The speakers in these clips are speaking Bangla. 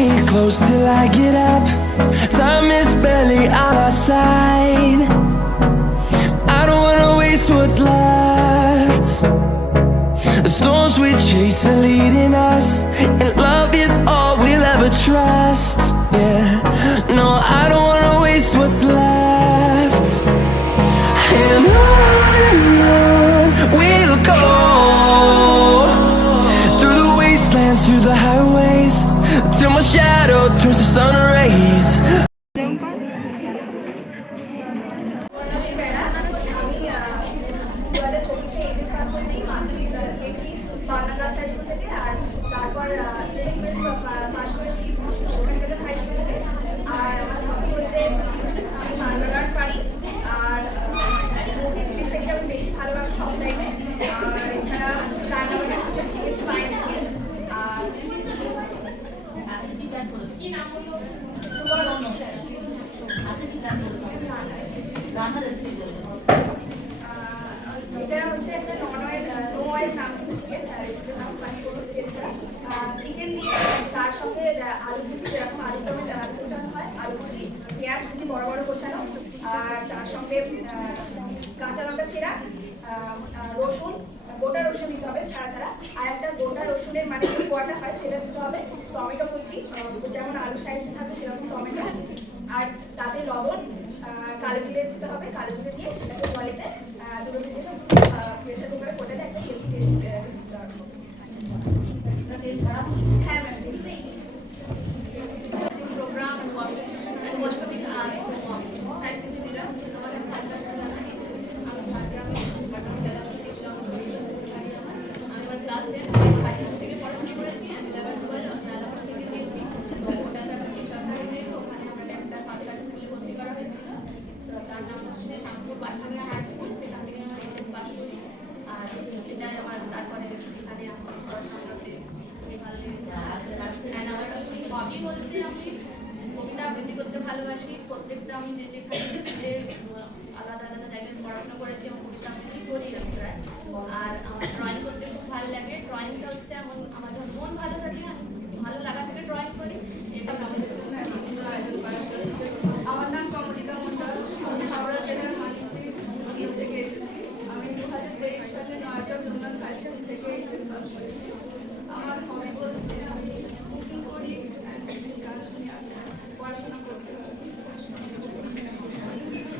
me close till I get up. Time is barely on our side. I don't wanna waste what's left. The storms we chase are leading us, and love is all we'll ever trust. Yeah, no, I don't wanna waste what's left. And on we'll go, through the wastelands, through the highways, till my shadow turns to sun rays. Chicken দিয়ে তার সঙ্গে আলু কুচি, যেরকম আলু টমেটো কোচানো হয়, আলু কুচি, পেঁয়াজ কুচি বড় বড় কোচানো, আর তার সঙ্গে কাঁচা লঙ্কা ছেঁড়া, রসুন, গোটা রসুন দিতে হবে ছাড়া ছাড়া, আর একটা গোটা রসুনের মানে যে কোয়াটা হয় সেটা দিতে হবে, টমেটো কুচি যেমন আলু সাইজে থাকে সেরকম টমেটো, আর তাতে লবণ, কালো জিরে দিতে হবে, কালো জিরে দিয়ে সেটাকে জলেতে দুটো থেকে প্রেশার কুকারে ফোটালে একটা হেলদি টেস্ট হ্যাঁ ma'am program and what we ask scientific data আমাদের ভাষা আমি আমার ক্লাসে 5 থেকে পড়াশোনা করেছি আমি লেভেল 12 থেকে দিয়েছি ওটা একটা সরকারি মেয়ে, ওখানে আমাদের একটা সরকারি স্কুলে ভর্তি করা হয়েছিল। তো তার নাম হচ্ছে শামপুর পাঠশালা হাই স্কুল, সেখান থেকে আমার এইচএস পাস করি। আর এটাই আমার তারপরে এখানে আসছি পড়াশোনাতে ভালো লেগেছে। আর আমার হবি বলতে আমি কবিতা আবৃত্তি করতে ভালোবাসি। প্রত্যেকটা আমি যেখানে আলাদা আলাদা জায়গায় পড়াশোনা করেছি এবং কবিতা আবৃত্তি করি আমি প্রায়। আর আমার ড্রয়িং করতে খুব ভালো লাগে। ড্রয়িংটা হচ্ছে এমন আমার যখন মন ভালো থাকে আমি ভালো লাগা থেকে ড্রয়িং করি। আমার নাম কমলিকা মন্ডল, আমি হাওড়া জেলার মানিকপুর থেকে এসেছি। আমি 2023 সালে নয়াচক জুনিয়র হাই স্কুল থেকে এইচএস পাস করেছি। আমার হবি বলতে আমি কুকিং করি, গান শুনি, পড়াশোনা করতে হয়।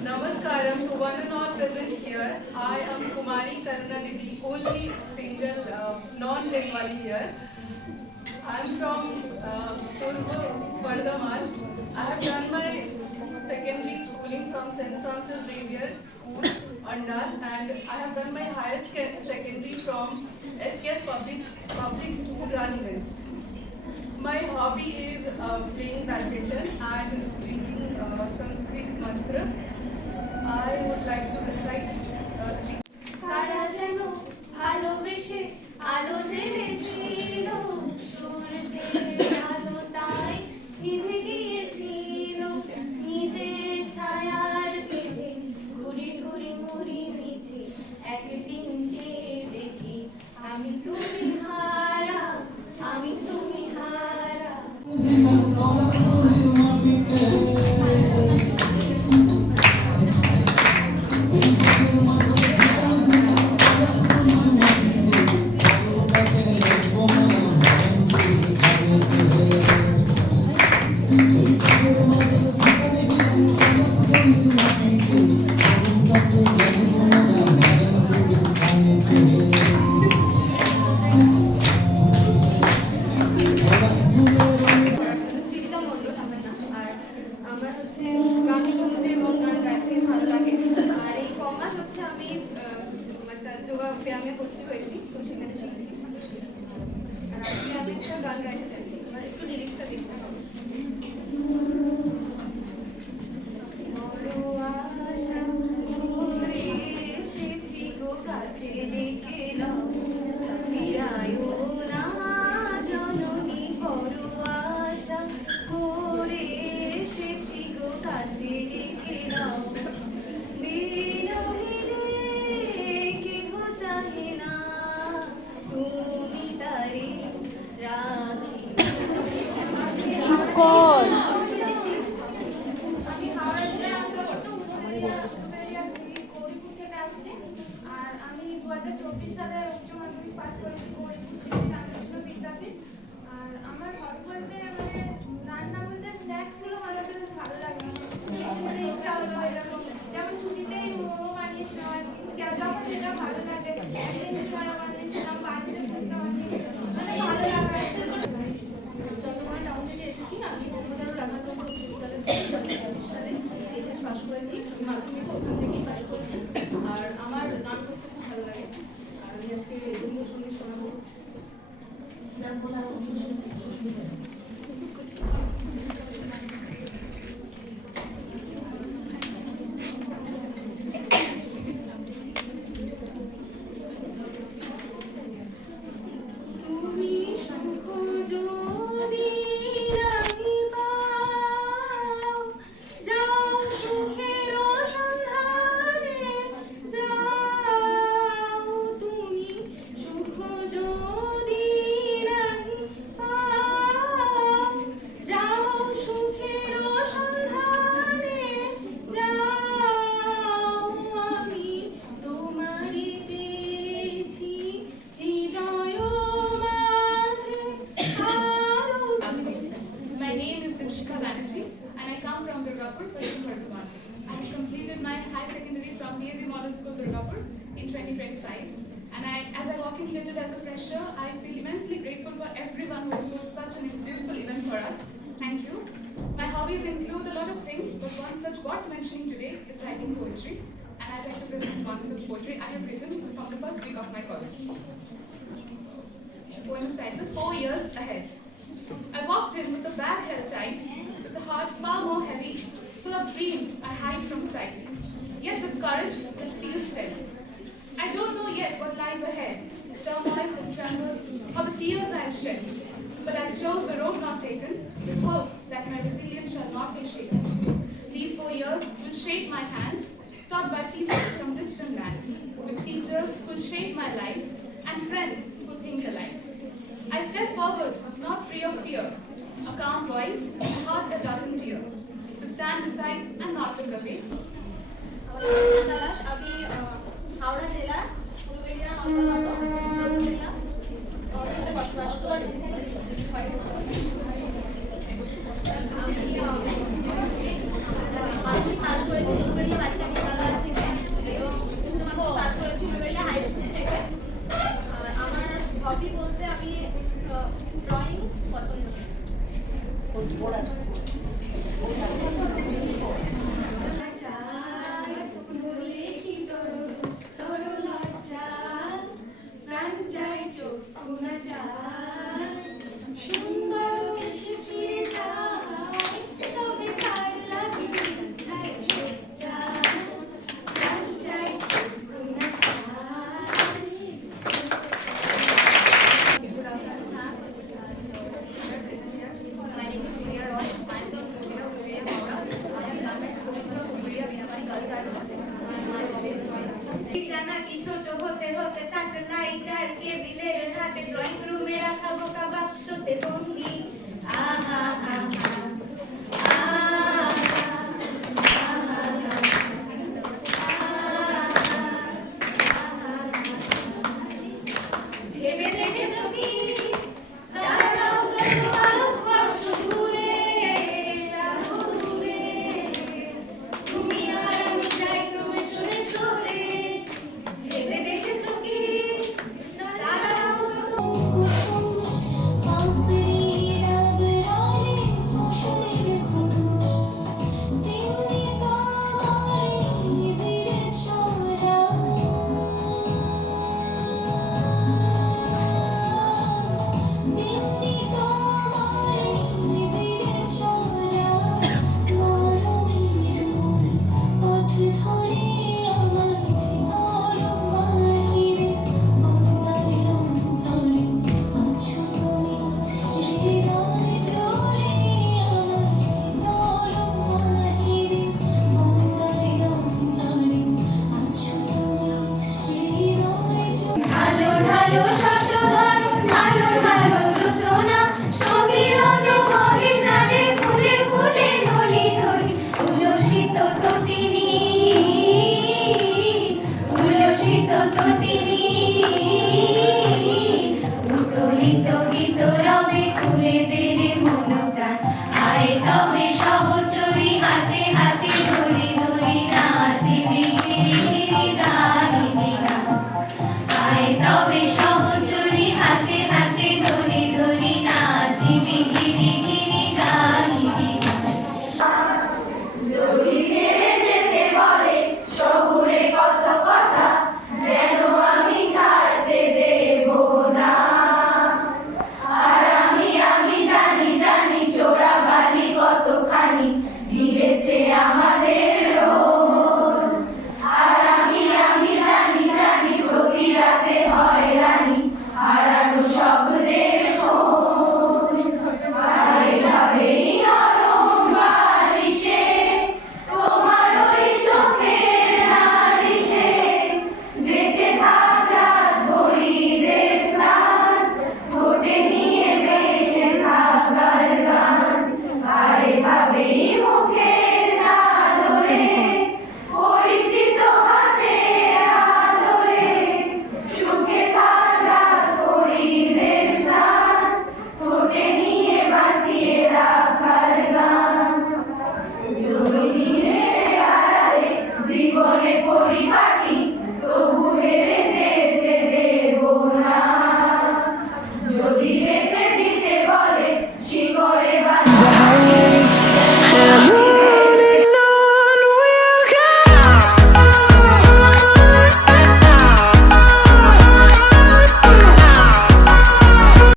Namaskaram to one and all present here. I am Kumari Karunanidhi, only single non-Bengali here. I am from Purva Bardhaman. I have done my secondary schooling from St. Francis Xavier School, Andal, and I have done my higher secondary from SKS Public School, Raniganj. My hobby is playing badminton and reading Sanskrit mantra. I would like to recite Sri. তারা যেন ভালোবেসে আলো জেলেছিল, সূর্যের আলো তাই নিভে গিয়েছিল, নিজের ছায়ার পেছে ঘুরি ঘুরি মুড়ি মিছে, একদিন চেয়ে দেখি আমি তুমি হারা, আমি তুমি হারা। ব্যায়ামে ভর্তি হয়েছি, তো সেখানে শিখছি। আর আজকে আমি একটা গান গাইতে চাইছি, এবার একটু লিরিক্সটা দেখতে হবে। DAV Modern School, Durgapur in 2025. And as I walk in here today as a fresher, I feel immensely grateful for everyone who has put such an beautiful event for us. Thank you. My hobbies include a lot of things, but one such worth mentioning today is writing poetry. And I'd like to present one such poetry I have written from the first week of my college. Poem is titled 4 Years Ahead. I walked in with the bag held tight, with the heart far more heavy, full of dreams I hide from sight, yet with courage that feels steady. I don't know yet what lies ahead, the turmoils and trembles, or the tears I'll shed, but I chose the road not taken, with hope that my resilience shall not be shaken. These 4 years will shape my hand, taught by people from distant land, with teachers who will shape my life, and friends who think alike. I step forward, not free of fear, a calm voice, a heart that doesn't tear, to stand beside and not look away. আমি হাওড়া জেলার উলুবেড়িয়া অন্তর্গত উলুবেড়িয়া শহরে বসবাস করি। আমি পাস করেছি উলুবেড়িয়া বালিকা বিদ্যালয় থেকে এবং উচ্চ মাধ্যমিক পাস করেছি উলুবেড়িয়া হাই স্কুল থেকে। আর আমার হবি বলতে আমি ড্রয়িং পছন্দ করি। সুন্দর দেশে ফিরে যাই, তবে তার লাগে মিথ্যায় সজ্জা। প্রাণ চাই চক্ষু না চাই। My name is Priya Roy. I'm from Uluberiya, Haura. I have done my schooling from Uluberiya Vinamari Girls High School. And my hobby is drawing. নাকি ছোট হতে হতে স্যাটেলাইট আর কেবিলের হাতে ড্রয়িং রুমে রাখা বোকা বাক্সতে বন্দি। আহা হা ভেবে দেখেছো কি তারাও যত ভারতবর্ষ দূরে, আরো দূরে, তুমি আর আমি যাই ক্রমে সরে সরে। ভেবে দেখেছো কি তারাও যত ঢালো ঢালো শশধর, ঢালো ঢালো সূচনা, সমীরণ অভিযানে ফুলে ফুলে নলি নলি, উল্লসিত তটিনী, উল্লসিত তটিনী, উত্তোলিত গীত রবে খুলে দে